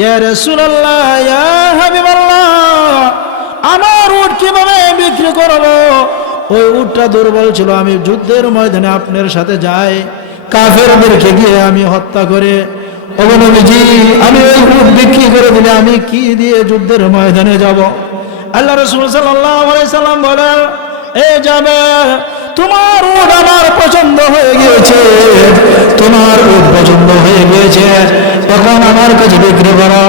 ইয়া রাসূলুল্লাহ, ইয়া হাবিবাল্লাহ, আমার উট কিভাবে বিক্রি করব? ওই উটটা দুর্বল ছিল, আমি যুদ্ধের ময়দানে আপনার সাথে যাই, কাফেরদেরকে গিয়ে আমি হত্যা করে, ওগো নবীজি, আমি ওই উট বিক্রি করে দিলে আমি কি দিয়ে যুদ্ধের ময়দানে যাব? আল্লাহ রাসূল সাল্লাল্লাহু আলাইহি সাল্লাম বলেন, এ জাবের, তোমার উট আমার পছন্দ হয়ে গিয়েছে, তোমার উট পছন্দ হয়ে গিয়েছে, তখন আমার কাছে বিক্রি করো।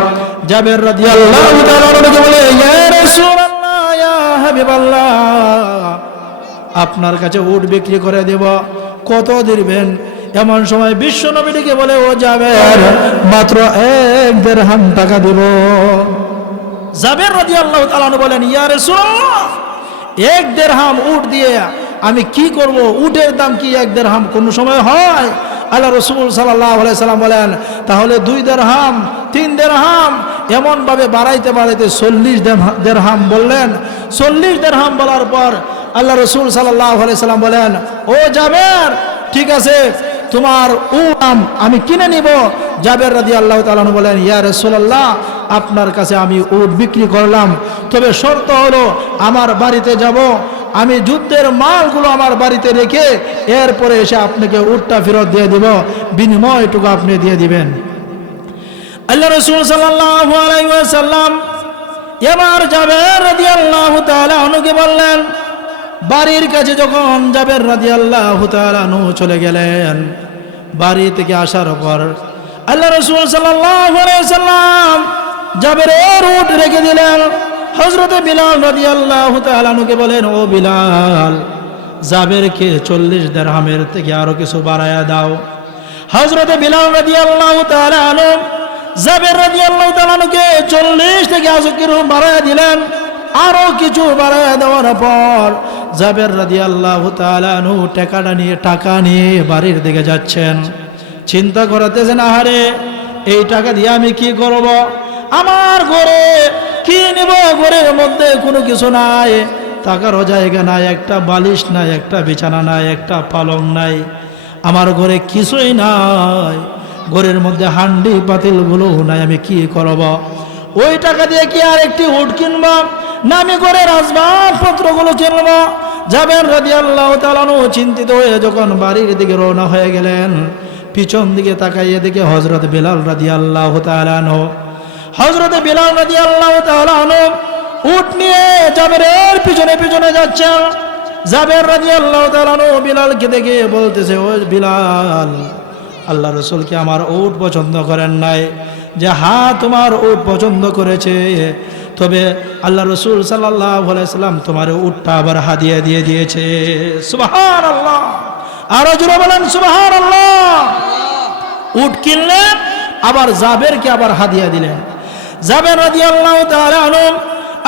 জাবের রাদিয়াল্লাহু তাআলা আমাকে বলে, ইয়া রাসূলুল্লাহ, ইয়া হাবিবাল্লাহ, আপনার কাছে উট বিক্রি করে দেব, কত দিবেন? এমন সময় বিশ্ব নবীকে বলে, ও জাবের, মাত্র 1 দিরহাম টাকা দিব। জাবের রাদিয়াল্লাহু তাআলা বলেন, ইয়া রাসূলুল্লাহ, 1 দিরহাম উট দিয়ে আমি কি করব? উটের দাম কি 1 দিরহাম কোন সময় হয়? আল্লাহ রাসূল সাল্লাল্লাহু আলাইহি সাল্লাম বলেন, তাহলে 2 দিরহাম, 3 দিরহাম, এমন ভাবে বাড়াইতে বাড়াইতে 40 দিরহাম বললেন। 40 দিরহাম বলার পর আল্লাহ রাসূল সাল্লাল্লাহু আলাইহি সাল্লাম বলেন, ও জাবের, ঠিক আছে, তোমার উট আমি কিনে নিব। জাবের রাদিয়াল্লাহু তাআলা বলেন, ইয়া রাসূলুল্লাহ, আপনার কাছে আমি উট বিক্রি করলাম, তবে শর্ত হলো আমার বাড়িতে যাব, আমি যুদ্ধের মালগুলো আমার বাড়িতে রেখে এরপরে এসে আপনাকে উটটা ফেরত দিয়ে দিব, বিনিময়টুকু আপনি দিয়ে দিবেন। আল্লাহ রাসূল সাল্লাল্লাহু আলাইহি ওয়াসাল্লাম এবার জাবের রাদিয়াল্লাহু তাআলা আনহুকে বললেন, বাড়ির কাছে যখন জাবের রাদিয়াল্লাহু তাআলা আনহু চলে গেলেন, বাড়ি থেকে আসার পর আল্লাহ রাসূল সাল্লাল্লাহু আলাইহি ওয়াসাল্লাম জাবেরের উট রেখে দিলেন। হযরতে বিলাল রাদিয়াল্লাহু তাআলা আনহুকে বলেন, ও বিলাল, জাবেরকে 40 দিরহামের থেকে আরো কিছু বাড়ায়া দাও। হযরতে বিলাল রাদিয়াল্লাহু তাআলা আনহু জাবের রাদিয়াল্লাহু তাআলা আনহুকে 40 থেকে আরো কিছু বাড়ায়া দিলেন। আরো কিছু বাড়ায়া দেওয়ার পর জাবের রাদিয়াল্লাহু তাআলা আনহু টাকা নিয়ে বাড়ির দিকে যাচ্ছেন। চিন্তা করতেছেন, আহারে, এই টাকা দিয়ে আমি কি করব? আমার ঘরে কি নেব? ঘরের মধ্যে কোনো কিছু নাই, থাকারও জায়গা নাই, একটা বালিশ নাই, একটা বিছানা নাই, একটা পালং নাই, আমার ঘরে কিছুই নাই, ঘরের মধ্যে হান্ডি পাতিলগুলো নাই, আমি কি করব? ওই টাকা দিয়ে কি আর একটি উট কিনব, না আমি ঘরের আসবাবপত্রগুলো কিনব? জাবের রাদিয়াল্লাহু তাআলা চিন্তিত হয়ে যখন বাড়ির দিকে রওনা হয়ে গেলেন, পিছন দিকে তাকাইয়ে দেখে হযরত বিলাল রাদিয়াল্লাহু তাআলা হযরত বিলাল রাদিয়াল্লাহু তাআলা উট নিয়ে জাবেরের পিছনে পিছনে যাচ্ছেন। জাবের রাদিয়াল্লাহু তাআলা বিলালকে দেখে বলতেছে, ও বিলাল, আল্লাহ রাসূল কি আমার উট পছন্দ করেন নাই? যে হ্যাঁ, তোমার উট পছন্দ করেছে, তবে আল্লাহ রাসূল সাল্লাল্লাহু আলাইহি সাল্লাম তোমার উটটা আবার হাদিয়া দিয়ে দিয়েছে। সুবহানাল্লাহ, আরো জোরে বলেন সুবহানাল্লাহ। উট কিনলেন, আবার জাবেরকে আবার হাদিয়া দিলেন। জাবের রাদিয়াল্লাহু তাআলা আনহু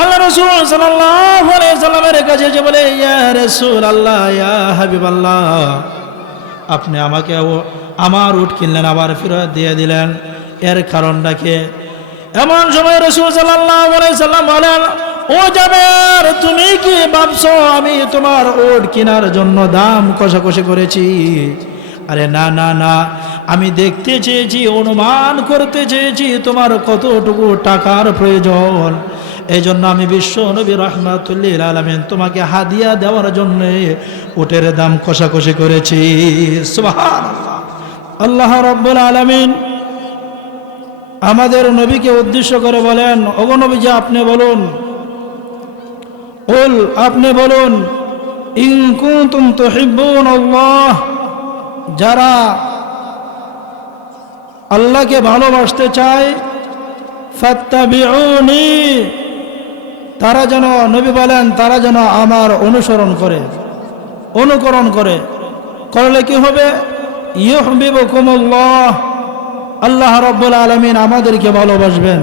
আল্লাহ রাসূল সাল্লাল্লাহু আলাইহি সাল্লামের কাছে এসে বলে, ইয়া রাসূলুল্লাহ, ইয়া হাবিবাল্লাহ, আপনি আমাকে আমার উট কিনলেন, আবার ফেরত দিয়ে দিলেন, এর কারণটা কি? এমন সময় রাসূল সাল্লাল্লাহু আলাইহি সাল্লাম বলেন, ও জাবের, তুমি কি ভাবছো আমি তোমার উট কেনার জন্য দাম কষাকষি করেছি? আরে না না না, আমি দেখতে চেয়েছি, অনুমান করতে চেয়েছি তোমার কতটুকু টাকার প্রয়োজন। এই জন্য আমি বিশ্ব নবী রাহমাতুল্লিল আলামিন তোমাকে হাদিয়া দেওয়ার জন্য উটের দাম কষাকষি করেছি। সুবহানাল্লাহ। আল্লাহ রাব্বুল আলামিন আমাদের নবীকে উদ্দেশ্য করে বলেন, ওগো নবীজি, আপনি বলুন, আপনি বলুন, ইন কুনতুম তুহিব্বুনাল্লাহ, যারা আল্লাহকে ভালোবাসতে চায়, ফাত্তাবিউনি, তারা যেন, নবী বলেন, তারা যেন আমার অনুকরণ করে। করলে কি হবে? ইউহিব্বুকুমুল্লাহ, আল্লাহ রাব্বুল আলামিন আমাদেরকে ভালোবাসবেন।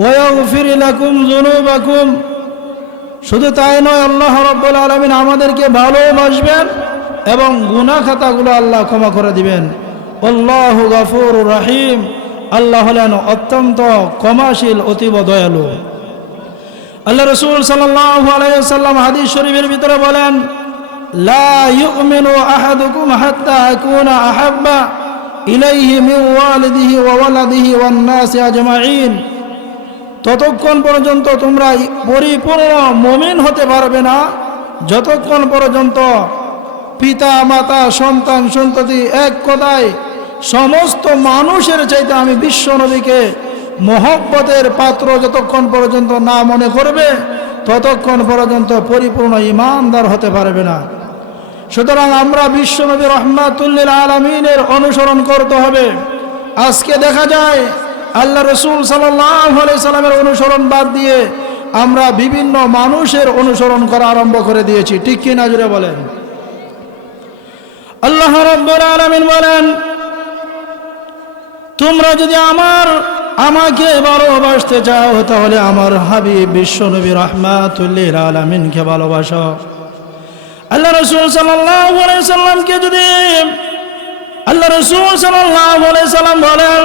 ওয়া ইয়াগফির লাকুম যুনুবাকুম, শুধু তাই নয়, আল্লাহ রাব্বুল আলামিন আমাদেরকে ভালোবাসবেন এবং গুনাহ খাতাগুলো আল্লাহ ক্ষমা করে দিবেন। আল্লাহু গফুরুর রহিম, আল্লাহ হলেন অত্যন্ত ক্ষমাশীল, অতীব দয়ালু। আল্লাহ রাসূল সাল্লাল্লাহু আলাইহি ওয়াসাল্লাম হাদিস শরীফের ভিতরে বলেন, লা ইউমিনু আহাদুকুম হাত্তা আকুনা আহাব্বা ইলাইহি মিন ওয়ালিদিহি ওয়া ওয়ালাদিহি ওয়ান নাসি আজমাইন, ততক্ষণ পর্যন্ত তোমরা পরিপূর্ণ মুমিন হতে পারবে না যতক্ষণ পর্যন্ত পিতা মাতা সন্তান সন্ততি এক কথায় সমস্ত মানুষের চাইতে আমি বিশ্ব নবীকে মহব্বতের পাত্র যতক্ষণ পর্যন্ত না মনে করবে ততক্ষণ পর্যন্ত পরিপূর্ণ ঈমানদার হতে পারবে না। সুতরাং আমরা বিশ্ব নবী রহমাতুল্লিল আলামিনের অনুসরণ করতে হবে। আজকে দেখা যায় আল্লাহ রসুল সাল্লাল্লাহু আলাইহি সাল্লামের অনুসরণ বাদ দিয়ে আমরা বিভিন্ন মানুষের অনুসরণ করা আরম্ভ করে দিয়েছি, ঠিক কি না জুড়ে বলেন? আল্লাহ রাব্বুল আলামিন বলেন, তোমরা যদি আমাকে ভালোবাসতে চাও তাহলে আমার হাবিব বিশ্ব নবী রাহমাতুল্লিল আলামিনকে ভালোবাসো। আল্লাহ রাসূল সাল্লাল্লাহু আলাইহি সাল্লামকে যদি আল্লাহ রাসূল সাল্লাল্লাহু আলাইহি সাল্লাম বলেন,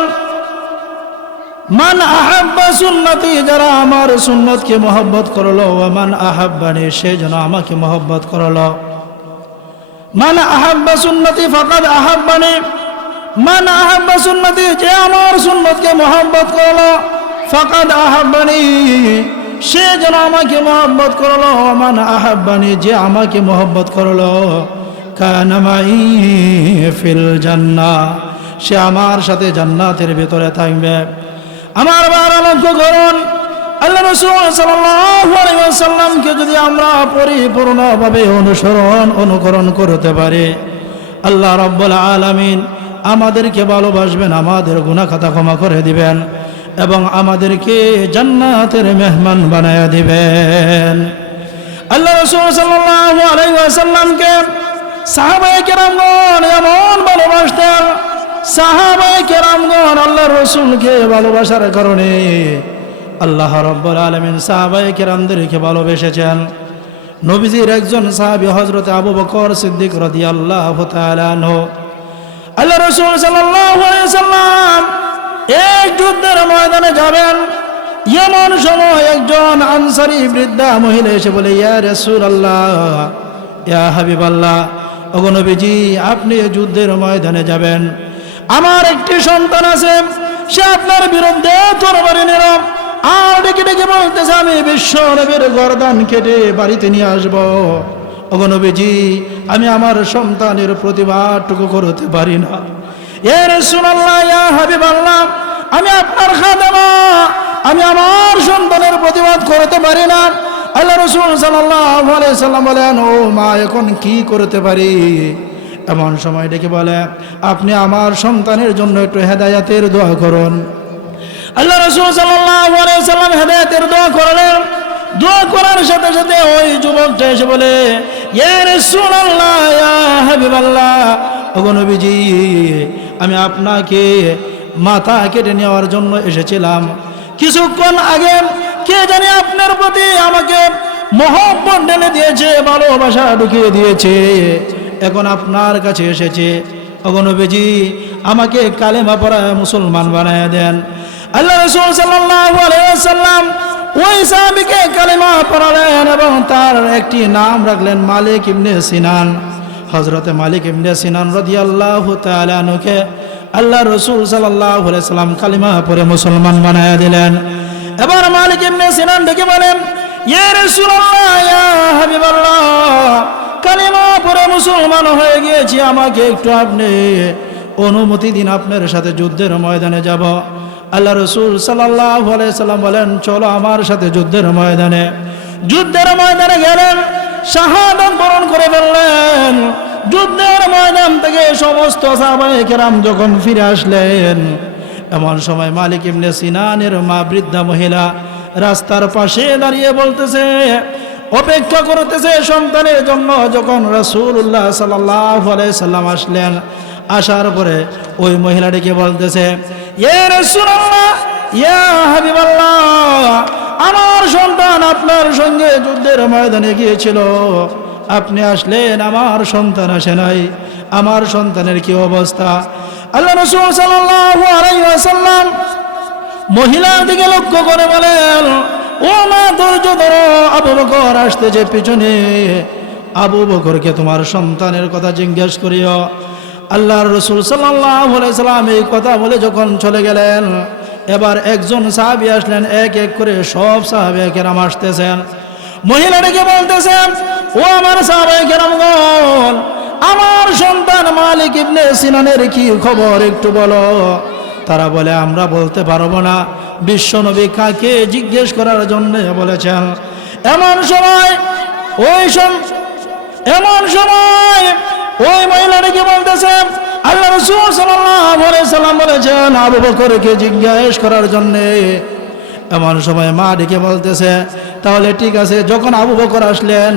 মান আহাব্বা সুন্নতি, যারা আমার সুন্নতকে মহব্বত করলো, ওয়া মান আহাব্বানি, সে যেন আমাকে মহব্বত করলো। মান আহাব্বা সুন্নতি ফাকাদ আহাব্বানি, মান আহাব্বা সুন্নতি, যে আমার সুন্নতকে মহব্বত করলো, ফাকাদ আহাব্বানি, সে যেন আমাকে মহব্বত করলো। ওয়া মান আহাব্বানি, যে আমাকে মহব্বত করলো, কানা মাই ফিল জান্নাহ, সে আমার সাথে জান্নাতের ভিতরে থাকবে। আমার বার লক্ষ্য করুন, আল্লাহ রাসূল সাল্লাল্লাহু আলাইহি ওয়াসাল্লামকে যদি আমরা পরিপূর্ণভাবে অনুকরণ করতে পারি, আল্লাহ রাব্বুল আলামিন আমাদেরকে ভালোবাসবেন, আমাদের গুনাহ খাতা ক্ষমা করে দিবেন এবং আমাদেরকে জান্নাতের মেহমান বানায়া দিবেন। আল্লাহ রাসূল সাল্লাল্লাহু আলাইহি ওয়াসাল্লামকে সাহাবায়ে কেরামগণ এমন ভালোবাসতেন, সাহাবায়ে কেরামগণ আল্লাহর রাসূলকে ভালোবাসার কারণে আল্লাহ রাব্বুল আলামিন সাহাবায়ে কেরামদেরকে ভালোবেসেছেন। নবীজির একজন সাহাবী হযরত আবু বকর সিদ্দিক রাদিয়াল্লাহু তাআলা আনহু, আল্লাহ রাসূল সাল্লাল্লাহু আলাইহি ওয়াসাল্লাম এক যুদ্ধের ময়দানে যাবেন, এমন সময় একজন আনসারী বৃদ্ধা মহিলা এসে বলে, ইয়া রাসূলুল্লাহ, ইয়া হাবিবাল্লাহ, ওগো নবীজি, আপনি যুদ্ধের ময়দানে যাবেন, আমার একটি সন্তান আছে, সে আপনার বিরুদ্ধে তরবারি নিল, আর ডেকে ডেকে বলতেছে আমি বিশ্ব নবীর গর্দান কেটে বাড়িতে নিয়ে আসবো। ওগো নবীজি, আমি আমার সন্তানের প্রতিবাদটুকু করতে পারি না। ইয়া রাসূলুল্লাহ, ইয়া হাবিবাল্লাহ, আমি আপনার খাদেমা, আমি আমার সন্তানের প্রতিবাদ করতে পারি না। আল্লাহ রাসূল সাল্লাল্লাহু আলাইহি সাল্লাম বলেন, ও মা, এখন কি করতে পারি? এমন সময় ডেকে বলে, আপনি আমার সন্তানের জন্য একটু হেদায়েতের দোয়া করুন। আল্লাহ রাসূল সাল্লাল্লাহু আলাইহি সাল্লাম হেদায়েতের দোয়া করলেন। দোয়া করার সাথে সাথে ওই যুবকটা এসে বলে, ইয়া রাসূলুল্লাহ, ইয়া হাবিবাল্লাহ, ওগো নবীজি, আমি আপনাকে মাথা কেটে নেওয়ার জন্য এসেছিলাম। কিছুক্ষণ আগে কে জানি আপনার প্রতি আমাকে মহব্বত ঢেলে দিয়েছে, ভালোবাসা ঢুকিয়ে দিয়েছে, এখন আপনার কাছে এসেছে। ওগো নবীজি, আমাকে কালেমা পড়ায় মুসলমান বানায় দেন। আল্লাহ রাসূল সাল্লাল্লাহু আলাইহি ওয়াসাল্লাম ওই সাহাবীকে কালেমা পড়ালেন এবং তার একটি নাম রাখলেন মালিক ইবনে সিনান। হযরতে মালিক ইবনে সিনান রাদিয়াল্লাহু তাআলা আনহুকে আল্লাহ রাসূল সাল্লাল্লাহু আলাইহি ওয়াসাল্লাম কালেমা পড়ে মুসলমান বানায় দিলেন। এবার মালিক ইবনে সিনান ডেকে বলেন, ইয়া রাসূলুল্লাহ, ইয়া হাবিবাল্লাহ, কালেমা পড়ে মুসলমান হয়ে গিয়েছি, আমাকে একটু আপনি অনুমতি দিন, আপনার সাথে যুদ্ধের ময়দানে যাব। আল্লাহ রাসূল সাল্লাল্লাহু আলাইহি সাল্লাম বলেন, চলো আমার সাথে যুদ্ধের ময়দানে। যুদ্ধের ময়দানে গেলেন, শাহাদাত বরণ করে ফেললেন। যুদ্ধের ময়দান থেকে সমস্ত সাহাবায়ে কেরাম যখন ফিরে আসলেন, এমন সময় মালিক ইবনে সিনানের মা বৃদ্ধা মহিলা রাস্তার পাশে দাঁড়িয়ে বলতেছে, অপেক্ষা করতেছে সন্তানের জন্য। যখন রাসূলুল্লাহ সাল্লাল্লাহু আলাইহি সাল্লাম আসলেন, আসার পরে ওই মহিলাটিকে বলতেছে, ইয়া রাসূলুল্লাহ, ইয়া হাবিবাল্লাহ, আমার সন্তান আপনার সঙ্গে যুদ্ধের ময়দানে গিয়েছিল, আপনি আসলেন, আমার সন্তান আসে নাই, আমার সন্তানের কি অবস্থা? আল্লাহ রাসূল সাল্লাল্লাহু আলাইহি ওয়াসাল্লাম মহিলার দিকে লক্ষ্য করে বলেন, ও মা, ধৈর্য ধরো, আবু বকর আসতেছে পিছনে, আবু বকরকে তোমার সন্তানের কথা জিজ্ঞেস করিও। আল্লাহর রাসূল সাল্লাল্লাহু আলাইহি সাল্লাম এই কথা বলে যখন চলে গেলেন, এবার একজন সাহাবী আসলেন, এক এক করে সব সাহাবায়ে কেরাম আসতেছেন। মহিলাটাকে বলতেছেন, ও আমার সাহাবায়ে কেরামগণ, আমার সন্তান মালিক ইবনে সিনানের কি খবর একটু বলো। তারা বলে, আমরা বলতে পারবো না, বিশ্বনবী কাকে জিজ্ঞেস করার জন্য বলেছেন। এমন সময় ওই মহিলাটাকে বলতেছে, আল্লাহ রাসূল সাল্লাল্লাহু আলাইহি সাল্লাম বলেছেন আবু বকরকে জিজ্ঞেস করার জন্য। এমন সময় মা ডেকে বলতেছে, তাহলে ঠিক আছে। যখন আবু বকর আসলেন,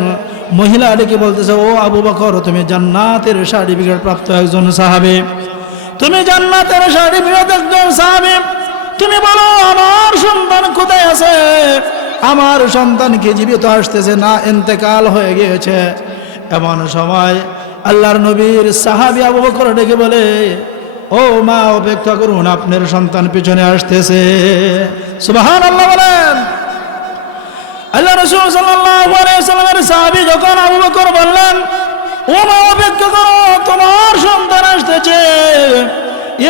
মহিলা ডেকে বলতেছে, ও আবু বকর, তুমি জান্নাতের সার্টিফিকেট প্রাপ্ত একজন সাহাবী, তুমি জান্নাতের সার্টিফিকেট একজন সাহাবী, তুমি বলো আমার সন্তান কোথায় আছে? আমার সন্তান কি জীবিত আসতেছে না ইন্তেকাল হয়ে গিয়েছে? এমন সময় আল্লাহর নবীর সাহাবী আবু বকর ডেকে বলে, ও মা, অপেক্ষা করুন, আপনার সন্তান পিছনে আসতেছে। সুবহানাল্লাহ বলেন। আল্লাহ রাসূল সাল্লাল্লাহু আলাইহি ওয়াসাল্লামের সাহাবী যখন আবু বকর বললেন, ও মা, অপেক্ষা করো, তোমার সন্তান আসতেছে,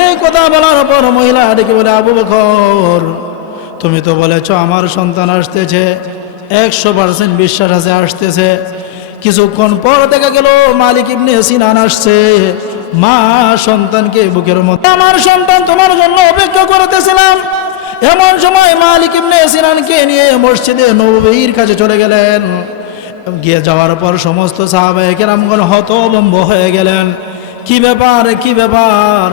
এই কথা বলার পর মহিলা ডেকে বলে, আবু বকর, তুমি তো বলেছ আমার সন্তান আসতেছে, 100% বিশ্বাস আছে আসতেছে। কিছুক্ষণ পর দেখা গেল মালিক ইবনে সিনান আসছে। মা সন্তানকে বুকের মধ্যে, আমার সন্তান তোমার জন্য অপেক্ষা করতেছিলাম। এমন সময় মালিক ইবনে সিনানকে নিয়ে মসজিদে নববীর কাছে চলে গেলেন। গিয়ে যাওয়ার পর সমস্ত সাহাবায়ে কেরামগণ হতভম্ব হয়ে গেলেন। কি ব্যাপার, কি ব্যাপার?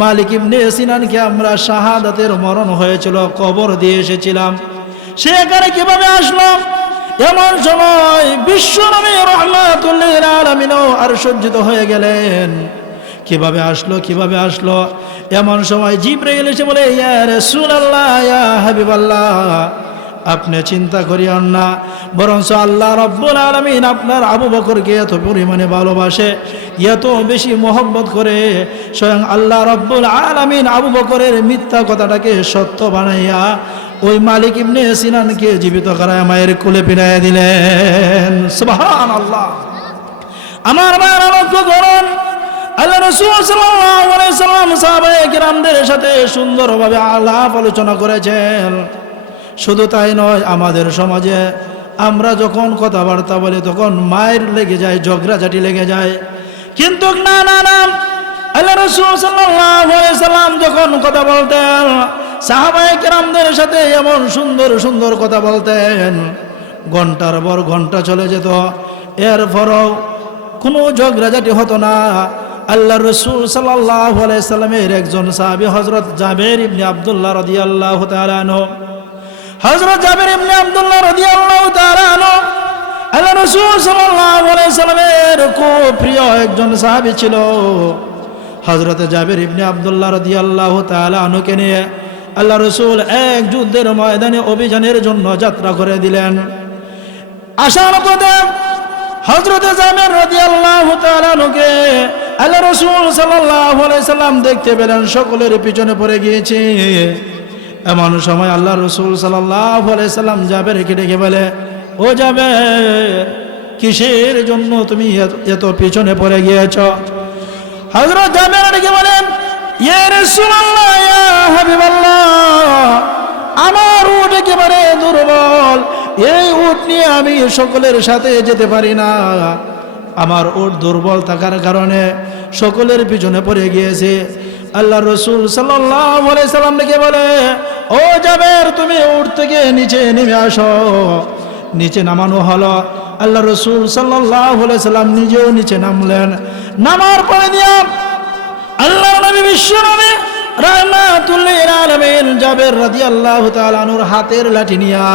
মালিক ইবনে সিনানকে আমরা শাহাদাতের মরণ হয়েছিল, কবর দিয়ে এসেছিলাম, সে এখানে কিভাবে আসলো? এমন সময় বিশ্বনবী রাহমাতুল লিল আলামিন আশ্চর্যিত হয়ে গেলেন, কিভাবে আসলো, কিভাবে আসলো? এমন সময় জিবরাইল এসে বলে, ইয়া রাসূলুল্লাহ, ইয়া হাবিবাল্লাহ, আপনি চিন্তা করিয়েন না, বরঞ্চ আল্লাহ রাব্বুল আলামিন আপনার আবু বকরকে এত পরিমাণে ভালোবাসে, এত বেশি মহব্বত করে, স্বয়ং আল্লাহ রাব্বুল আলামিন আবু বকরের মিথ্যা কথাটাকে সত্য বানাইয়া ওই মালিক ইবনে সিনানকে জীবিত করায় মায়ের কোলে পিড়াইয়া দিলেন। সুবহানাল্লাহ। আমার মায়েরা লক্ষ্য করুন, আল্লাহ রাসূল সাল্লাল্লাহু আলাইহি সাল্লাম সাহাবায়ে কিরামদের সাথে সুন্দরভাবে আলাপ আলোচনা করেছেন। শুধু তাই নয়, আমাদের সমাজে আমরা যখন কথাবার্তা বলি তখন মায়ের লেগে যায়, ঝগড়াঝাটি লেগে যায়। কিন্তু না না না, আল্লাহ রাসূল সাল্লাল্লাহু আলাইহি সাল্লাম যখন কথা বলতেন, সাহাবায়ে কেরামদের সাথে এমন সুন্দর সুন্দর কথা বলতেন, ঘন্টার পর ঘন্টা চলে যেত, এরপরও কোনো ঝগড়াঝাটি হতো না। আল্লাহ রাসূল সাল্লাল্লাহু আলাইহি সাল্লামের একজন সাহাবী হযরত জাবের ইবনে আব্দুল্লাহ রাদিয়াল্লাহু তাআলা আনহু, হযরত জাবের ইবনে আব্দুল্লাহ রাদিয়াল্লাহু তাআলা আনহু আল্লাহ রাসূল সাল্লাল্লাহু আলাইহি সাল্লামের খুব প্রিয় একজন সাহাবী ছিল। হযরত জাবের ইবনে আব্দুল্লাহ রাদিয়াল্লাহু তাআলা আনহুকে নিয়ে আল্লাহ রাসূল এক যুদ্ধের ময়দানে অভিযানের জন্য যাত্রা করে দিলেন। আসার পথে হযরত জাবের রাদিয়াল্লাহু তাআলা আনহুকে আল্লাহ রাসূল সাল্লাল্লাহু আলাইহি সাল্লাম দেখতে পেলেন সকলের পিছনে পড়ে গিয়েছে। এমন সময় আল্লাহ রাসূল সাল্লাল্লাহু আলাইহি সাল্লাম জাবেরকে ডেকে বলে, ও জাবের, কিসের জন্য তুমি এত পিছনে পড়ে গিয়েছ? হযরত জাবের ডেকে বলেন, ইয়া রাসূলুল্লাহ, ইয়া হাবিবাল্লাহ, আমার উট একেবারে দুর্বল, এই উট নিয়ে আমি সকলের সাথে যেতে পারি না। আমার উট দুর্বল থাকার কারণে সকলের পিছনে পড়ে গিয়েছে। আল্লাহ রাসূল সাল্লাল্লাহু আলাইহি সাল্লাম ডেকে বলে, ও জাবের, তুমি উট থেকে নিচে নেমে আসো। নিচে নামানো হলো। আল্লাহ রাসূল সাল্লাল্লাহু আলাইহি সাল্লাম নিজেও নিচে নামলেন। নামার পরে দিয়া আল্লাহর নবী বিশ্বনবী রাহমাতুল লিল আলামিন জাবের রাদিয়াল্লাহু তাআলা আনহুর হাতের লাঠি নিয়া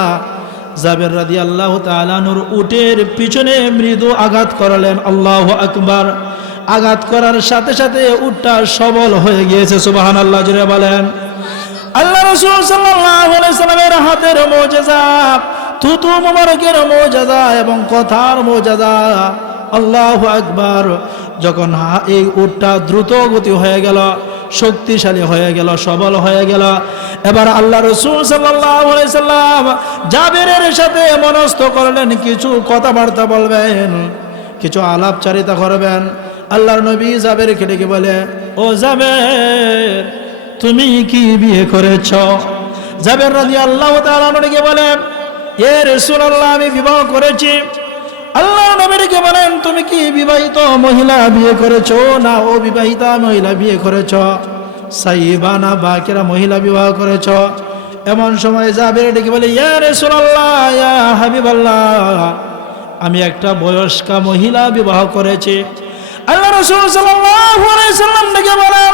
জাবের রাদিয়াল্লাহু তাআলা আনহুর উটের পিছনে মৃদু আঘাত করলেন। আল্লাহু আকবার। আঘাত করার সাথে সাথে উটটা সবল হয়ে গিয়েছে। সুবহানাল্লাহ জোরে বলেন। আল্লাহ রাসূল সাল্লাল্লাহু আলাইহি সাল্লামের হাতের মুজিজা, থুতু মুবারকের মুজিজা এবং কথার মুজিজা। আল্লাহু আকবার। যখন এই উটটা দ্রুত গতি হয়ে গেল, শক্তিশালী হয়ে গেল, সবল হয়ে গেল, এবার আল্লাহ রাসূল সাল্লাল্লাহু আলাইহি সাল্লাম জাবেরের সাথে মনস্থ করলেন কিছু কথাবার্তা বলবেন, কিছু আলাপচারিতা করবেন। আল্লাহর নবী জাবেরকে ডেকে বলে, ও জাবের, তুমি কি বিয়ে করেছ? জাবের রাদিয়াল্লাহু তাআলা ডেকে বলেন, এ রাসূলুল্লাহ, আমি বিবাহ করেছি। আল্লাহর নবী ডেকে বলেন, তুমি কি বিবাহিত মহিলা বিয়ে করেছো না অবিবাহিতা মহিলা বিয়ে করেছ? সাইয়্যিবা না বাকিরা মহিলা বিবাহ করেছ? এমন সময় জাবের ডেকে বলে, ইয়া রাসূলুল্লাহ, ইয়া হাবিবাল্লাহ, আমি একটা বয়স্কা মহিলা বিবাহ করেছি। আল্লাহ রাসূল সাল্লাল্লাহু আলাইহি সাল্লাম ডেকে বলেন,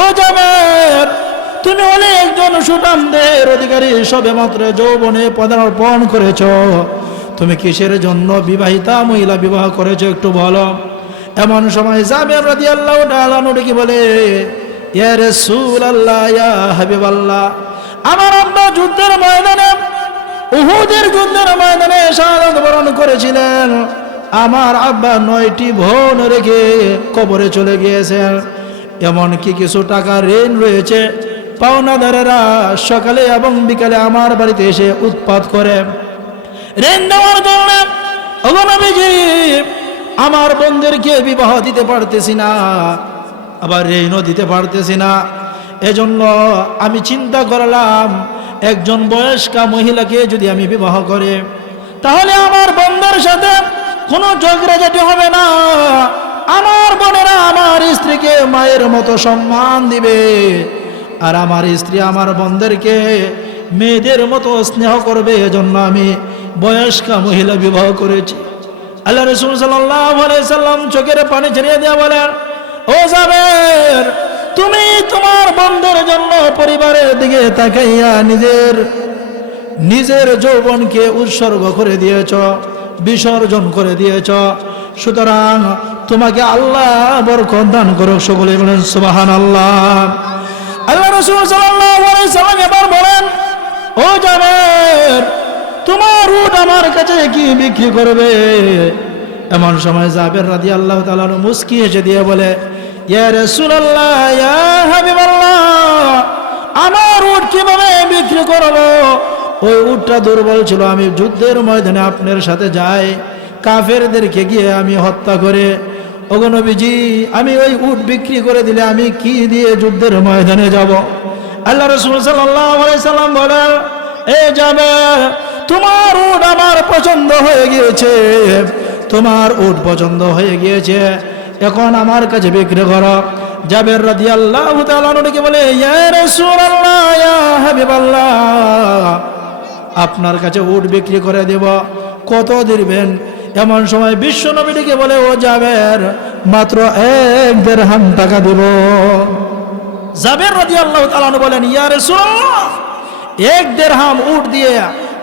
ও জাবের, তুমি হলে একজন সুঠামদের অধিকারী, সবেমাত্র যৌবনে পদার্পণ করেছ। তুমি কিসের জন্য বিবাহিতা মহিলা বিবাহ করেছ একটু বলো। এমন সময় জাবের রাদিয়াল্লাহু তাআলা ডেকে বলে, ইয়া রাসূলুল্লাহ, ইয়া হাবিবাল্লাহ, আমার আব্বা যুদ্ধের ময়দানে, উহুদের যুদ্ধের ময়দানে শাহাদাত বরণ করেছিলেন। আমার আব্বা 9টি বোন রেখে কবরে চলে গিয়েছেন। এমনকি কিছু টাকা ঋণ রয়েছে। পাওনাদারেরা সকালে এবং বিকালে আমার বাড়িতে এসে উৎপাত করে ঋণ দেওয়ার জন্য। ওগো নবীজি, আমার বোনদেরকে বিবাহ দিতে পারতেছি না, আবার ঋণও দিতে পারতেছি না। এজন্য আমি চিন্তা করলাম, একজন বয়স্কা মহিলাকে যদি আমি বিবাহ করি, তাহলে আমার বোনদের সাথে কোনো ঝগড়াঝাটি হবে না। আমার বোনেরা আমার স্ত্রীকে মায়ের মতো সম্মান দিবে, আর আমার স্ত্রী আমার বোনদেরকে মেয়েদের মতো স্নেহ করবে। এজন্য আমি বয়স্কা মহিলা বিবাহ করেছি। আল্লাহ রাসূল সাল্লাল্লাহু আলাইহি সাল্লাম চোখের পানি ঝরিয়ে দিয়ে বলেন, ও জাবের, তুমি তোমার বোনদের জন্য পরিবারের দিকে তাকাইয়া নিজের যৌবনকে উৎসর্গ করে দিয়েছ, বিসর্জন করে দিয়েছ। সুতরাং তোমাকে আল্লাহ বরকত দান করুক। সকলে বলেন সুবহানাল্লাহ। আল্লাহ রাসূল সাল্লাল্লাহু আলাইহি সাল্লাম এবার বলেন, ও জাবের, তোমার উট আমার কাছে কি বিক্রি করবে? এমন সময় জাবের রাদিয়াল্লাহু তাআলা মুস্কি হেসে দিয়ে বলে, ইয়া রাসূলুল্লাহ, ইয়া হাবিবাল্লাহ, আমার উট কিভাবে বিক্রি করব? ওই উটটা দুর্বল ছিল, আমি যুদ্ধের ময়দানে আপনার সাথে যাই, কাফেরদেরকে গিয়ে আমি হত্যা করে। ওগো নবীজি, আমি ওই উট বিক্রি করে দিলে আমি কি দিয়ে যুদ্ধের ময়দানে যাব? আল্লাহ রাসূল সাল্লাল্লাহু আলাইহি সাল্লাম বলেন, এ জাবের, তোমার উট আমার পছন্দ হয়ে গিয়েছে, তোমার উট পছন্দ হয়ে গিয়েছে, এখন আমার কাছে বিক্রি করো। জাবের রাদিয়াল্লাহু তাআলা ডেকে বলে, ইয়া রাসূলুল্লাহ, ইয়া হাবিবাল্লাহ, আপনার কাছে উট বিক্রি করে দেব, কত দিবেন? এমন সময় বিশ্ব নবী ডেকে বলে, ও জাবের, মাত্র 1 দিরহাম টাকা দিব। জাবের রাদিয়াল্লাহু তাআলা বলেন, ইয়া রাসূলুল্লাহ, 1 দিরহাম উট দিয়ে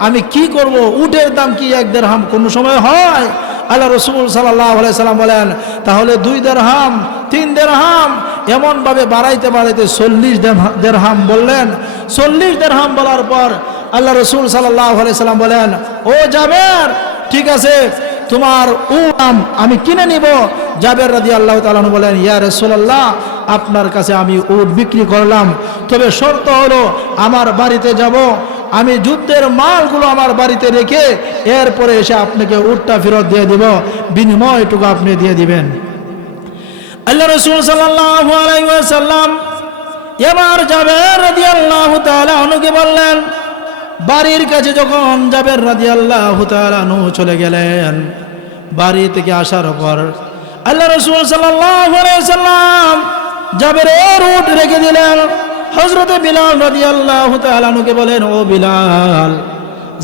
আমি কি করব? উটের দাম কি 1 দিরহাম কোনো সময় হয়? আল্লাহ রাসূল সাল্লাল্লাহু আলাইহি সাল্লাম বলেন, তাহলে 2 দিরহাম, 3 দিরহাম, এমন ভাবে বাড়াইতে বাড়াইতে 40 দিরহাম বললেন। 40 দিরহাম বলার পর আল্লাহ রাসূল সাল্লাল্লাহু আলাইহি সাল্লাম বলেন, ও জাবের, ঠিক আছে, তোমার উট আমি কিনে নিব। জাবের রাদিয়াল্লাহু তাআলা বলেন, ইয়া রাসূলুল্লাহ, আপনার কাছে আমি উট বিক্রি করলাম, তবে শর্ত হলো আমার বাড়িতে যাব, আমি যুদ্ধের মালগুলো আমার বাড়িতে রেখে এরপরে এসে আপনাকে উটটা ফেরত দিয়ে দিব, বিনিময়টুকু আপনি দিয়ে দিবেন। আল্লাহ রাসূল সাল্লাল্লাহু আলাইহি ওয়াসাল্লাম এবার জাবের রাদিয়াল্লাহু তাআলা আনহুকে বললেন, বাড়ির কাছে যখন জাবের রাদিয়াল্লাহু তাআলা আনহু চলে গেলেন, বাড়ি থেকে আসার পর আল্লাহ রাসূল সাল্লাল্লাহু আলাইহি ওয়াসাল্লাম জাবেরের উট রেখে দিলেন। হযরত বিলাল রাদিয়াল্লাহু তাআলা আনহুকে বলেন, ও বিলাল,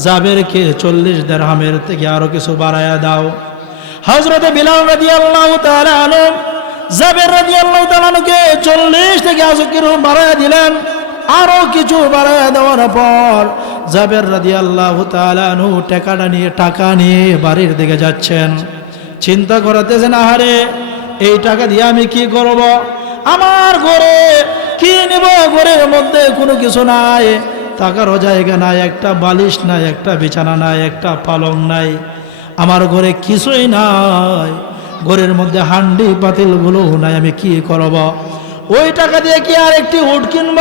জাবেরকে 40 দিরহামের থেকে আরো কিছু বাড়ায়া দাও। হযরত বিলাল রাদিয়াল্লাহু তাআলা আনহু জাবের রাদিয়াল্লাহু তাআলা আনহুকে 40 থেকে আরো কিছু বাড়ায়া দিলেন। আরো কিছু বাড়ায়া দেওয়ার পর জাবের রাদিয়াল্লাহু তাআলা আনহু টাকা নিয়ে বাড়ির দিকে যাচ্ছেন। চিন্তা করতেছেন, আহারে, এই টাকা দিয়ে আমি কি করব? আমার ঘরে কি নেব? ঘরের মধ্যে কোনো কিছু নাই, থাকারও জায়গা নাই, একটা বালিশ নাই, একটা বিছানা নাই, একটা পালং নাই, আমার ঘরে কিছুই নাই, ঘরের মধ্যে হান্ডি পাতিলগুলো নাই, আমি কি করব? ওই টাকা দিয়ে কি আর একটি উট কিনব,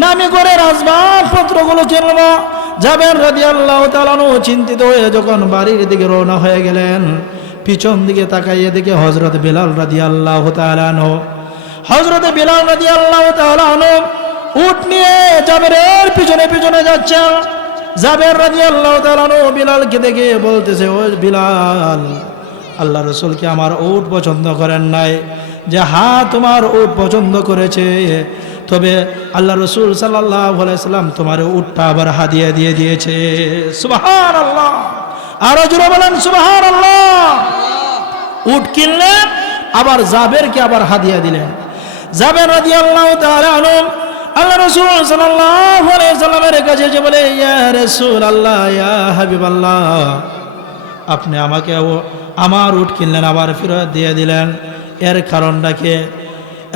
না আমি ঘরের আসবাবপত্রগুলো কিনব? জাবের রাদিয়াল্লাহু তাআলা চিন্তিত হয়ে যখন বাড়ির দিকে রওনা হয়ে গেলেন, পিছন দিকে তাকাইয়ে দেখে হযরত বিলাল রাদিয়াল্লাহু তাআলা আনহু, হযরত বিলাল রাদিয়াল্লাহু তাআলা আনহু উট নিয়ে জাবেরের পিছনে পিছনে যাচ্ছেন। জাবের রাদিয়াল্লাহু তাআলা আনহু বিলালকে দেখে বলতেছে, ও বিলাল, আল্লাহ রাসূল কি আমার উট পছন্দ করেন নাই? যে হ্যাঁ, তোমার উট পছন্দ করেছে, তবে আল্লাহ রাসূল সাল্লাল্লাহু আলাইহি সাল্লাম তোমার উটটা আবার হাদিয়া দিয়ে দিয়েছে। সুবহানাল্লাহ, আরো জোরে বলেন সুবহানাল্লাহ। উট কিনলেন, আবার জাবেরকে আবার হাদিয়া দিলেন। জাবের রাদিয়াল্লাহু তাআলা আনহু আল্লাহ রাসূল সাল্লাল্লাহু আলাইহি সাল্লামের কাছে যে বলে, ইয়া রাসূলুল্লাহ, ইয়া হাবিবাল্লাহ, আপনি আমাকে আমার উট কিনলেন আবার ফেরত দিয়ে দিলেন, এর কারণটা কি?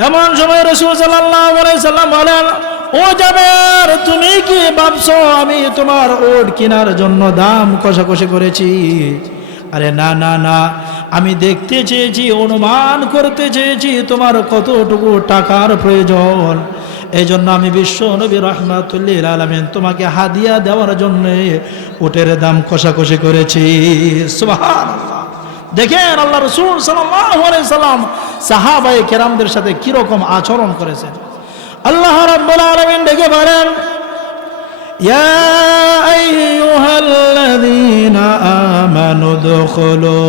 এমন সময় রাসূল সাল্লাল্লাহু আলাইহি সাল্লাম বলেন, ও জাবের, তুমি কি ভাবছো আমি তোমার উট কেনার জন্য দাম কষাকষি করেছি? আরে না না না, আমি দেখতে চেয়েছি, অনুমান করতে চেয়েছি তোমার কতটুকু টাকার প্রয়োজন। এই জন্য আমি বিশ্ব নবী রাহমাতুল লিল আলামিন তোমাকে হাদিয়া দেওয়ার জন্য উটের দাম কষাকষি করেছি। সুবহানাল্লাহ। দেখেন আল্লাহ রাসূল সাল্লাল্লাহু আলাইহি সাল্লাম সাহাবায়ে কেরামদের সাথে কি রকম আচরণ করেছেন। আল্লাহ রাব্বুল আলামিন ডেকে বলেন, ইয়া আইয়ুহাল্লাযীনা আমানু দুখুলু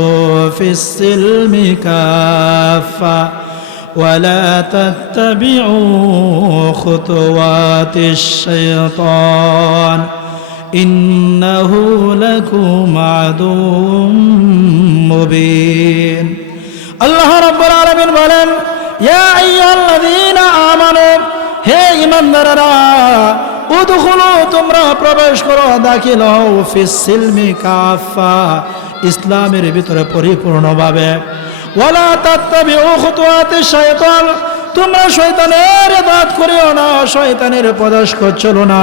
ফিস সিলমি কাফা ওয়া লা তাত্তাবিউ খুতুওয়াতিশ শাইতান ইন্নাহু লাকুম আদুউম মুবিন। আল্লাহ রাব্বুল আলামিন বলেন, ইয়া আইয়ুহাল্লাযীনা আমানু, হে ঈমানদাররা, উদখুলু, তোমরা প্রবেশ করো, দাখিল হও, ফিস সিলমি কাফা, ইসলামের ভিতরে পরিপূর্ণভাবে। ওয়ালা তাত্তাবিউ খুতুওয়াতিশ শাইতান, তোমরা শয়তানের ইবাদত করিও না, শয়তানের পদস্খ চলো না।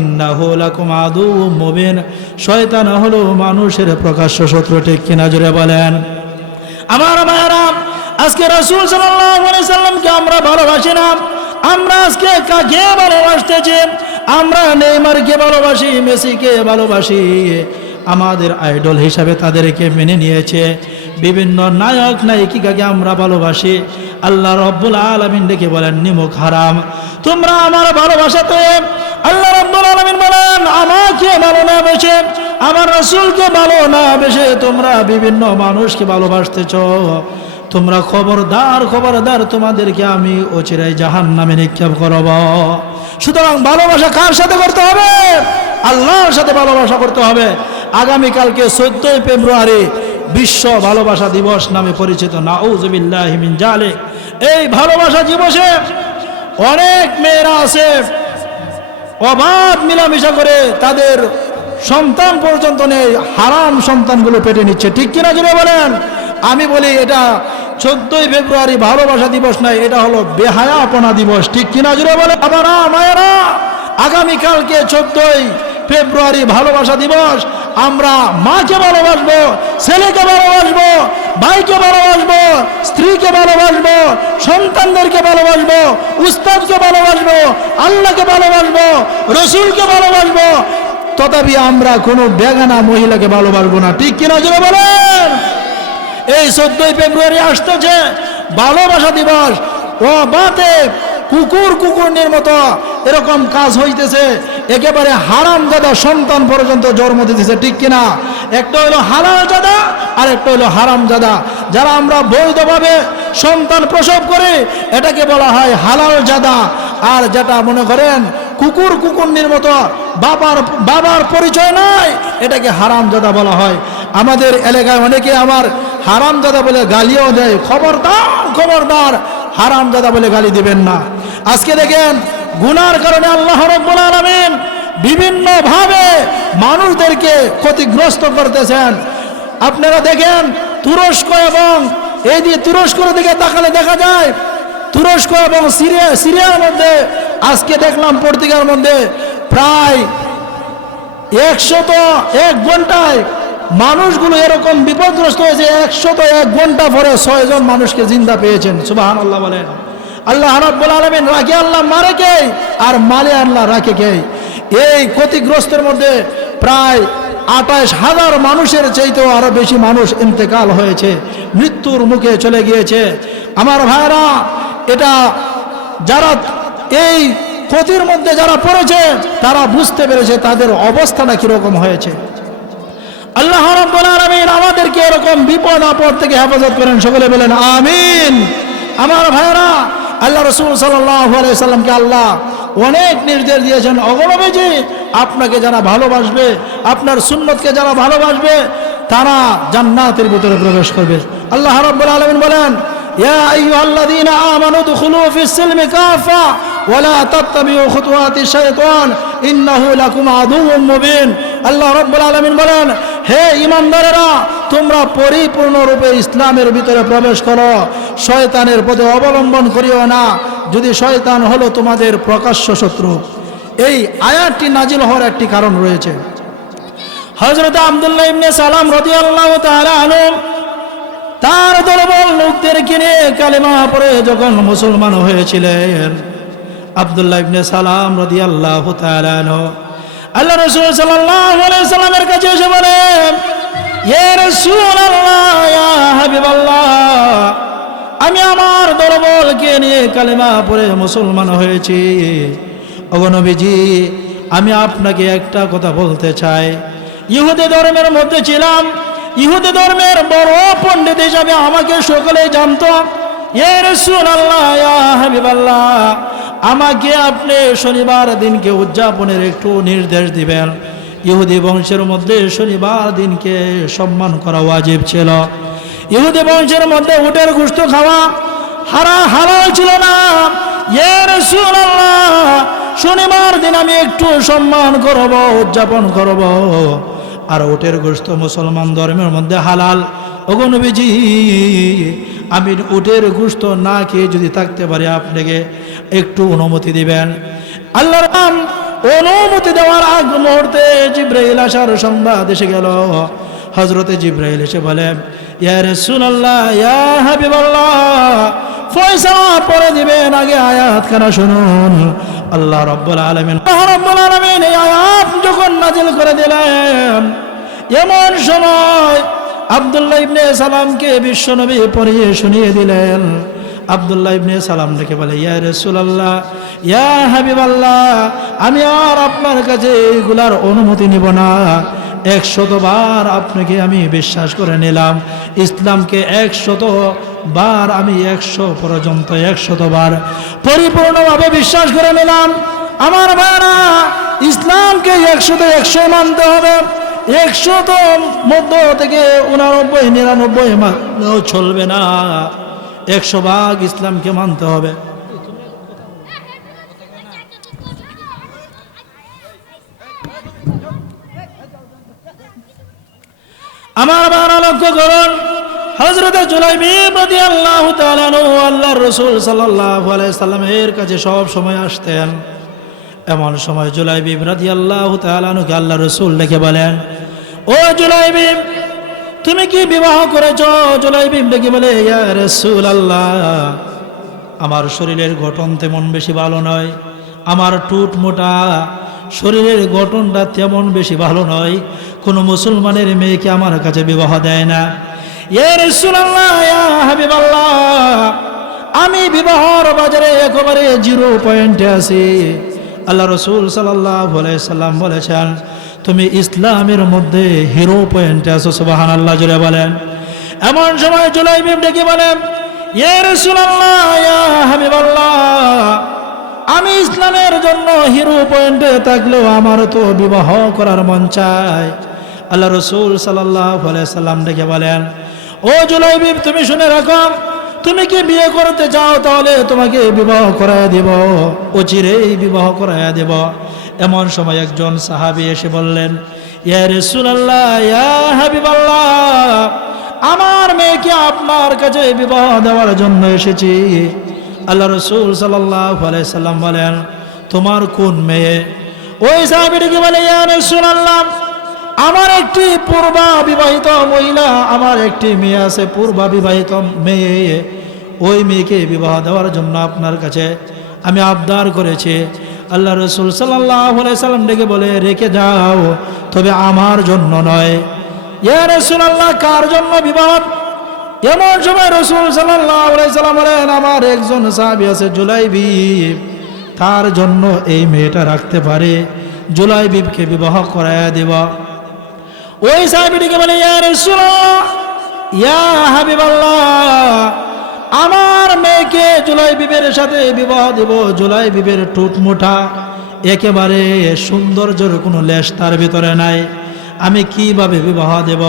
ইন্নাহু লাকুম আদুউম মুবিন, শয়তান হলো মানুষের প্রকাশ্য শত্রু। ঠিক কিনা জোরে বলেন। আমার মায়েরা, আজকে রাসূল সাল্লাল্লাহু আলাইহি সাল্লামকে আমরা ভালোবাসি না। আমরা আজকে কাকে ভালোবাসতেছি? আমরা নেইমারকে ভালোবাসি, মেসিকে ভালোবাসি, আমাদের আইডল হিসাবে তাদেরকে মেনে নিয়েছে। বিভিন্ন নায়ক নায়িকাকে আমরা ভালোবাসি। আল্লাহ রাব্বুল আলামিন ডেকে বলেন, নিমক হারাম। তোমরা আমার ভালোবাসাতে, আল্লাহ রাব্বুল আলামিন বলেন, আমাকে ভালো না বেশে, আমার রাসূলকে ভালো না বেশে তোমরা বিভিন্ন মানুষকে ভালোবাসতেছ। তোমরা খবরদার, খবরদার, তোমাদেরকে আমি অচিরাই জাহান্নামে নিক্ষেপ করব। সুতরাং ভালোবাসা কার সাথে করতে হবে? আল্লাহর সাথে ভালোবাসা করতে হবে। আগামীকালকে 14 ফেব্রুয়ারি বিশ্ব ভালোবাসা দিবস নামে পরিচিত। নাউযুবিল্লাহি মিন জালিক। এই ভালোবাসা দিবসে অনেক মেয়েরা আছে অবাধ মিলামিশা করে তাদের সন্তান পর্যন্ত নেই, হারাম সন্তানগুলো পেটে নিচ্ছে। ঠিক কিনা জুড়ে বলেন। আমি বলি এটা 14 ফেব্রুয়ারি ভালোবাসা দিবস নয়, এটা হলো বেহায়াপনা দিবস। ঠিক কিনা জুড়ে বলে। বাবারা, মায়েরা, আগামীকালকে 14 ফেব্রুয়ারি ভালোবাসা দিবস। আমরা মাকে ভালোবাসবো, ছেলেকে ভালোবাসবো, ভাইকে ভালোবাসবো, স্ত্রীকে ভালোবাসবো, সন্তানদেরকে ভালোবাসবো, উস্তাদকে ভালোবাসবো, আল্লাহকে ভালোবাসবো, রসুলকে ভালোবাসবো। তথাপি আমরা কোনো বেগানা মহিলাকে ভালোবাসবো না। ঠিক কিনা জোরে বলেন। এই 14 ফেব্রুয়ারি আসতেছে ভালোবাসা দিবস। ও বাতে কুকুরের মতো এরকম কাজ হইতেছে, একেবারে হারামজাদা সন্তান পর্যন্ত জন্ম দিতেছে। ঠিক কিনা? একটা হলো হালালজাদা আর একটা হলো হারামজাদা। যারা আমরা বৈধভাবে সন্তান প্রসব করে এটাকে বলা হয় হালালজাদা, আর যেটা মনে করেন কুকুরের মতো বাবার পরিচয় নাই, এটাকে হারামজাদা বলা হয়। আমাদের এলাকায় অনেকে আমার হারামজাদা বলে গালিও দেয়। খবরদার, খবরদার, হারামজাদা বলে গালি দিবেন না। আজকে দেখেন গুনার কারণে আল্লাহ রাব্বুল আলামিন বিভিন্ন ভাবে মানুষদেরকে ক্ষতিগ্রস্ত করতেছেন। আপনারা দেখেন তুরস্ক এবং এই দিয়ে তুরস্কের দিকে তাকালে দেখা যায় তুরস্ক এবং সিরিয়ার মধ্যে, আজকে দেখলাম পর্তুগালের মধ্যে প্রায় 101 ঘন্টায় মানুষগুলো এরকম বিপদগ্রস্ত হয়েছে। 101 ঘন্টা পরে 6 জন মানুষকে জিন্দা পেয়েছেন। সুবহানাল্লাহ বলেন। আল্লাহ রাব্বুল আলামিন রাখে, আল্লাহ মারে কে? আর মালে আল্লাহ রাখে কে? এই ক্ষতিগ্রস্তের মধ্যে প্রায় 28,000 মানুষের চাইতেও আরো বেশি মানুষ ইন্তেকাল হয়েছে, মৃত্যুর মুখে চলে গিয়েছে। আমার ভাইরা, এটা যারা এই ক্ষতির মধ্যে যারা পড়েছে তারা বুঝতে পেরেছে তাদের অবস্থাটা কিরকম হয়েছে। আল্লাহ রাব্বুল আলামিন আমাদেরকে এরকম বিপদ আপদ থেকে হেফাজত করেন, সকলে বলেন আমিন। আমার ভাইরা, আল্লাহ রাসূল সাল্লাল্লাহু আলাইহি সাল্লামকে আল্লাহ অনেক নির্দেশ দিয়েছেন, অগণবেজি আপনাকে যারা ভালোবাসবে, আপনার সুন্নতকে যারা ভালোবাসবে তারা জান্নাতের ভিতরে প্রবেশ করবে। আল্লাহ রাব্বুল আলামিন বলেন, ইয়া আইয়ুহাল্লাযীনা আমানু দুখুলু ফিস সিলমি কাফা ওয়া লা তাত্তাবিউ খুতুওয়াতিশ শাইতান ইন্নাহু লাকুম আদুউম মুবিন। আল্লাহ রাব্বুল আলামিন বলেন, হে ঈমানদারেরা, তোমরা পরিপূর্ণরূপে ইসলামের ভিতরে প্রবেশ করো, শয়তানের পথে অবলম্বন করিও না, যদি শয়তান হলো তোমাদের প্রকাশ্য শত্রু। এই আয়াতটি নাজিল হওয়ার একটি কারণ রয়েছে। হযরত আব্দুল্লাহ ইবনে সালাম রাদিয়াল্লাহু তাআলা আনহু তার দলবল লোকদেরকে নিয়ে কালেমা পড়ে যখন মুসলমান হয়েছিলেন, আব্দুল্লাহ ইবনে সালাম রাদিয়াল্লাহু তাআলা আনহু আল্লাহ রাসূল সাল্লাল্লাহু আলাইহি সাল্লামের কাছে এসে বলেন, ইয়া রাসূলুল্লাহ, ইয়া হাবিবাল্লাহ, আমি আমার দলবলকে নিয়ে কালেমা পড়ে মুসলমান হয়েছি। ওগো নবীজি, আমি আপনাকে একটা কথা বলতে চাই। ইহুদি ধর্মের মধ্যে ছিলাম, ইহুদি ধর্মের বড় পণ্ডিত হিসাবে আমাকে সকলেই জানতো। ইয়া রাসূলুল্লাহ, ইয়া হাবিবাল্লাহ, আমাকে আপনি শনিবার দিনকে উদযাপনের একটু নির্দেশ দিবেন। ইহুদি বংশের মধ্যে শনিবার দিনকে সম্মান করা ওয়াজিব ছিল। ইহুদি বংশের মধ্যে উটের গোশত খাওয়া হালাল ছিল না। ইয়া রাসূলুল্লাহ, শনিবার দিন আমি একটু সম্মান করব, উদযাপন করব, আর উটের গোশত মুসলমান ধর্মের মধ্যে হালাল। ওগো নবীজি, আমি উটের গোশত না খেয়ে যদি থাকতে পারি আপনাকে একটু অনুমতি দিবেন। আল্লাহর নাম অনুমতি দেওয়ার আগ মুহূর্তে জিবরাইল আসার সংবাদ এসে গেল। হযরতে জিবরাইল এসে বলে, ইয়া রাসূলুল্লাহ, ইয়া হাবিবাল্লাহ, ফয়সালা পড়ে দিবেন, আগে আয়াতখানা শুনুন। আল্লাহ রাব্বুল আলামিন এই আয়াত যখন নাজিল করে দিলেন, এমন সময় আব্দুল্লাহ ইবনে সালামকে বিশ্বনবী পড়িয়ে শুনিয়ে দিলেন। আব্দুল্লাহ ইবনে সালাম ডেকে বলে, ইয়া রাসূলুল্লাহ, ইয়া হাবিবাল্লাহ, আমি আর আপনার কাছে এইগুলার অনুমতি নিব না। 100 বার আপনাকে আমি বিশ্বাস করে নিলাম, ইসলামকে 100 বার, আমি 100 পর্যন্ত 100 বার পরিপূর্ণভাবে বিশ্বাস করে নিলাম। আমার ভাইরা, ইসলামকে 100 মানতে হবে। 100 মধ্য থেকে 89 99 মানলেও চলবে না, 100 ভাগ ইসলামকে মানতে হবে। আমার বারা লক্ষ্য করুন, হযরত জুলাইবিব রাদিয়াল্লাহু তাআলা আনহু আল্লাহর রাসূল সাল্লাল্লাহু আলাইহি সাল্লামের কাছে সব সময় আসতেন। এমন সময় জুলাইবিব রাদিয়াল্লাহু তাআলা আনহুকে আল্লাহর রাসূল ডেকে বলেন, ও জুলাইবিব, তুমি কি বিবাহ করেছো? জুলাইবিব ডেকে বলে, ইয়া রাসূলুল্লাহ, আমার শরীরের গঠন তেমন বেশি ভালো নয়, আমার টুট মোটা, শরীরের গঠনটা তেমন বেশি ভালো নয়, কোনো মুসলমানের মেয়েকে আমার কাছে বিবাহ দেয় না। ইয়া রাসূলুল্লাহ, ইয়া হাবিবাল্লাহ, আমি বিবাহর বাজারে একেবারে 0 পয়েন্টে আছি। আল্লাহ রাসূল সাল্লাল্লাহু আলাইহি সাল্লাম বলেছেন, তুমি ইসলামের মধ্যে হিরো পয়েন্টে আছো। সুবহানাল্লাহ, জোরে বলেন। এমন সময় জুলাইবিব ডেকে বলেন, ইয়া রাসূলুল্লাহ, ইয়া হাবিবাল্লাহ, আমি ইসলামের জন্য হিরো পয়েন্টে থাকলেও আমার তো বিবাহ করার মন চায়। আল্লাহ রাসূল সাল্লাল্লাহু আলাইহি সাল্লাম ডেকে বলেন, ও জুলাইবিব, তুমি শুনে রাখো, তুমি কি বিয়ে করতে চাও তাহলে তোমাকে বিবাহ করায় দেব, অচিরেই বিবাহ করায় দেব। এমন সময় একজন সাহাবী এসে বললেন, ইয়া রাসূলুল্লাহ, ইয়া হাবিবাল্লাহ, আমার মেয়েকে আপনার কাছে বিবাহ দেওয়ার জন্য এসেছি। আল্লাহ রাসূল সাল্লাল্লাহু আলাইহি সাল্লাম বলেন, তোমার কোন মেয়ে? ওই সাহাবীটিকে বলে, ইয়া রাসূলুল্লাহ, আমার একটি পূর্বা বিবাহিত মহিলা, আমার একটি মেয়ে আছে পূর্বা বিবাহিত মেয়ে, ওই মেয়েকে বিবাহ দেওয়ার জন্য আপনার কাছে আমি আবদার করেছি। আল্লাহ রাসূল সাল্লাল্লাহু আলাইহি সাল্লাম ডেকে বলে, রেখে যাও, তবে আমার জন্য নয়। ইয়া রাসূলুল্লাহ, কার জন্য বিবাহ? এমন সময় রাসূল সাল্লাল্লাহু আলাইহি সাল্লাম বলেন, আমার একজন সাহাবী আছে জুলাইবিব, তার জন্য এই মেয়েটা রাখতে পারে, জুলাইবিবকে বিবাহ করায়া দেব। ওই সাহাবীটিকে বলে, ইয়া রাসূলুল্লাহ, ইয়া হাবিবাল্লাহ, আমার মেয়েকে জুলাইবিবের সাথে বিবাহ দেব। জুলাইবিবের ঠোঁট মোটা, একেবারে সৌন্দর্যের কোনো লেশ তার ভিতরে নাই, আমি কিভাবে বিবাহ দেব?